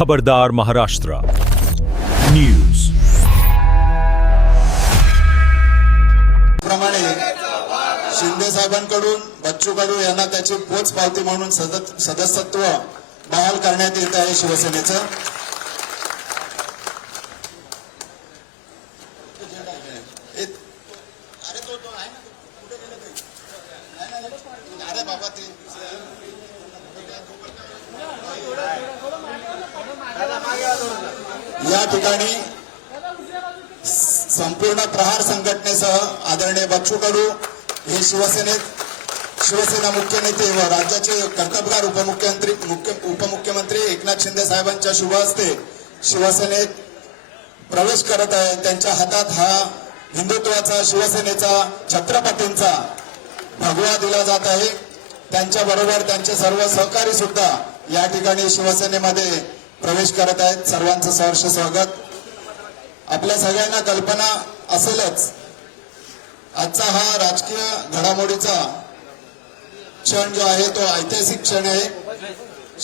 खबरदार महाराष्ट्र न्यूज प्रमाणे शिंदे साहेबांकडून बच्चू कडू यांना त्याची पोचपावती म्हणून सदस्यत्व बहाल करण्यात येत आहे शिवसेनेचं। या ठिकाणी संपूर्ण प्रहार संघटनेसह आदरणीय बच्चू कडू हे शिवसेना मुख्य नेते व राज्याचे कर्तबगार उपमुख्यमंत्री एकनाथ शिंदे साहेबांच्या शुभ हस्ते शिवसेनेत प्रवेश करत आहे। त्यांच्या हातात हा हिंदुत्वाचा शिवसेनेचा छत्रपतींचा भगवा दिला जात आहे। त्यांच्या बरोबर त्यांचे सर्व सहकारी सुद्धा या ठिकाणी शिवसेनेमध्ये प्रवेश करत आहेत। सर्वांचं सहर्ष स्वागत। आपल्या सगळ्यांना कल्पना असेलच आजचा हा राजकीय घडामोडीचा क्षण जो आहे तो ऐतिहासिक क्षण आहे।